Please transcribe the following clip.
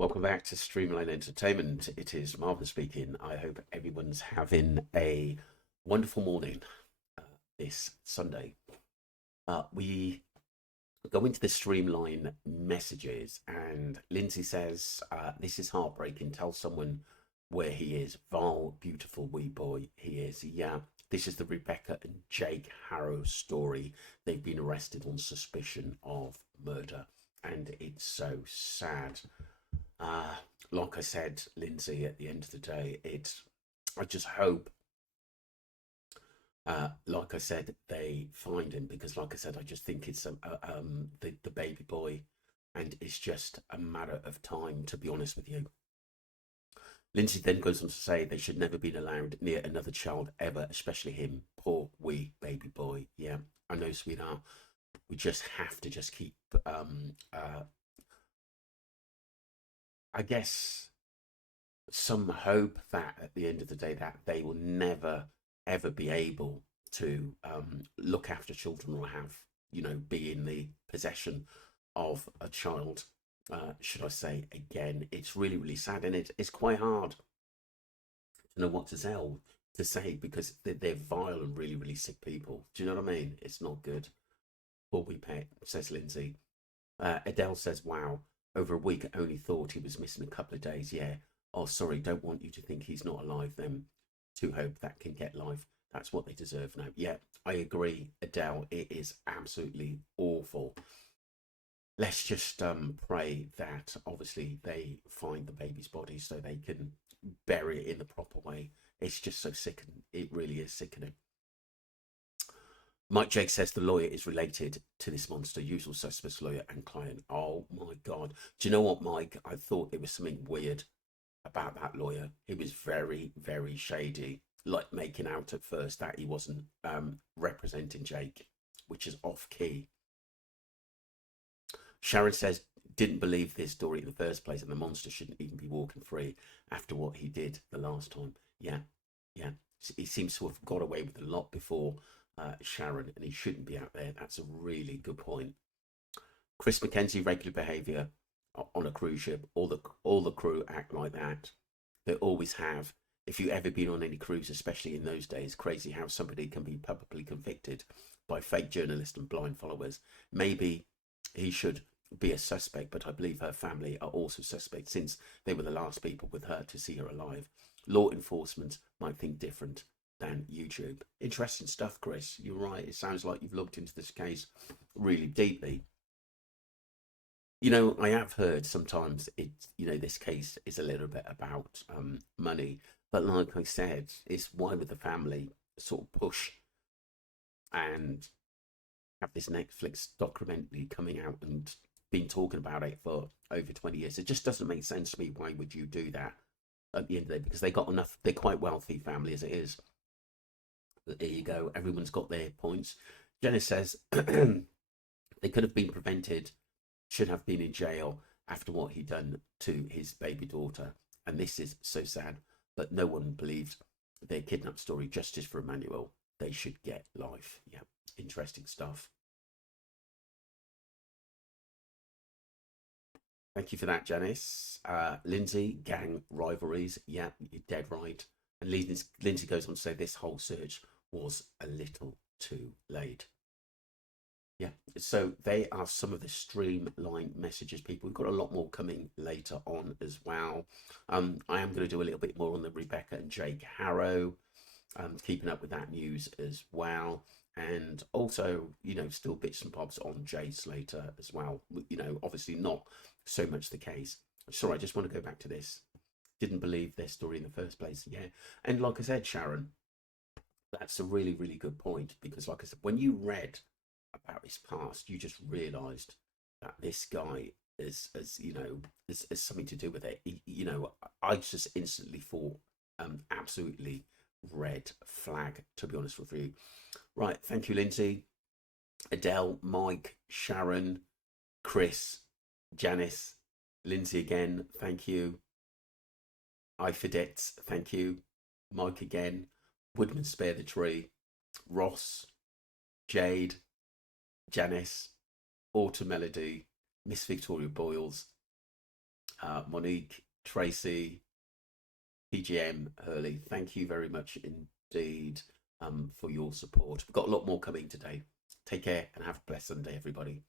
Welcome back to Streamline Entertainment. It is Marvin speaking. I hope everyone's having a wonderful morning this Sunday. We go into the Streamline messages, and Lindsay says, This is heartbreaking. Tell someone where he is. Val, beautiful wee boy, he is. Yeah, this is the Rebecca and Jake Harrow story. They've been arrested on suspicion of murder, and it's so sad. Uh, like I said, Lindsay, at the end of the day, I just hope, like I said, they find him because, like I said, I just think it's the baby boy, and it's just a matter of time, to be honest with you. Lindsay then goes on to say they should never be allowed near another child ever, especially him. Poor wee baby boy. Yeah, I know, sweetheart. We just have to just keep, I guess, some hope that at the end of the day that they will never ever be able to look after children or have be in the possession of a child, should I say. Again, it's really sad, and it's quite hard to know what to say because they're vile and really sick people. Do you know what I mean? It's not good. Poor wee pet, says Lindsay. Adele says, wow, over a week I only thought he was missing a couple of days. Yeah. Oh, sorry, don't want you to think he's not alive then. To hope that can get life. That's what they deserve now. Yeah, I agree, Adele. It is absolutely awful. Let's just pray that obviously they find the baby's body so they can bury it in the proper way. It's just so sickening. It really is sickening. Mike Jake says the lawyer is related to this monster, usual suspects, lawyer and client. Oh my God. Do you know what, Mike? I thought there was something weird about that lawyer. He was very shady, like making out at first that he wasn't representing Jake, which is off key. Sharon says, didn't believe this story in the first place, and the monster shouldn't even be walking free after what he did the last time. Yeah. He seems to have got away with a lot before, Sharon, and he shouldn't be out there. That's a really good point. Chris McKenzie, regular behaviour on a cruise ship. All the crew act like that. They always have. If you ever been on any cruise, especially in those days, crazy how somebody can be publicly convicted by fake journalists and blind followers. Maybe he should be a suspect, but I believe her family are also suspects since they were the last people with her to see her alive. Law enforcement might think different than YouTube. Interesting stuff, Chris. You're right. It sounds like you've looked into this case really deeply. I have heard sometimes this case is a little bit about money, but like I said, it's why would the family sort of push and have this Netflix documentary coming out and been talking about it for over 20 years? It just doesn't make sense to me. Why would you do that at the end of the day? Because they got enough, they're quite wealthy family as it is. But there you go. Everyone's got their points. Jenna says they could have been prevented, should have been in jail after what he done to his baby daughter. And this is so sad, but no one believed their kidnap story. Justice for Emmanuel. They should get life. Yeah, interesting stuff. Thank you for that, Janice. Lindsay, gang rivalries. Yeah, you're dead right. And Lindsay goes on to say this whole search was a little too late. Yeah, so they are some of the streamline messages, people. We've got a lot more coming later on as well. I am going to do a little bit more on the Rebecca and Jake Harrow, keeping up with that news as well. And also, still bits and bobs on Jay Slater as well. Obviously not so much the case. Sorry, I just want to go back to this. Didn't believe their story in the first place. Yeah. And like I said, Sharon, that's a really good point, because like I said, when you read about his past, you just realised that this guy is something to do with it. I just instantly thought, absolutely red flag, to be honest with you. Right, thank you, Lindsay, Adele, Mike, Sharon, Chris, Janice, Lindsay again, thank you. I Fidets, thank you. Mike again. Woodman Spare the Tree, Ross, Jade, Janice, Autumn Melody, Miss Victoria Boyles, Monique, Tracy, PGM, Hurley, thank you very much indeed for your support. We've got a lot more coming today. Take care and have a blessed Sunday, everybody.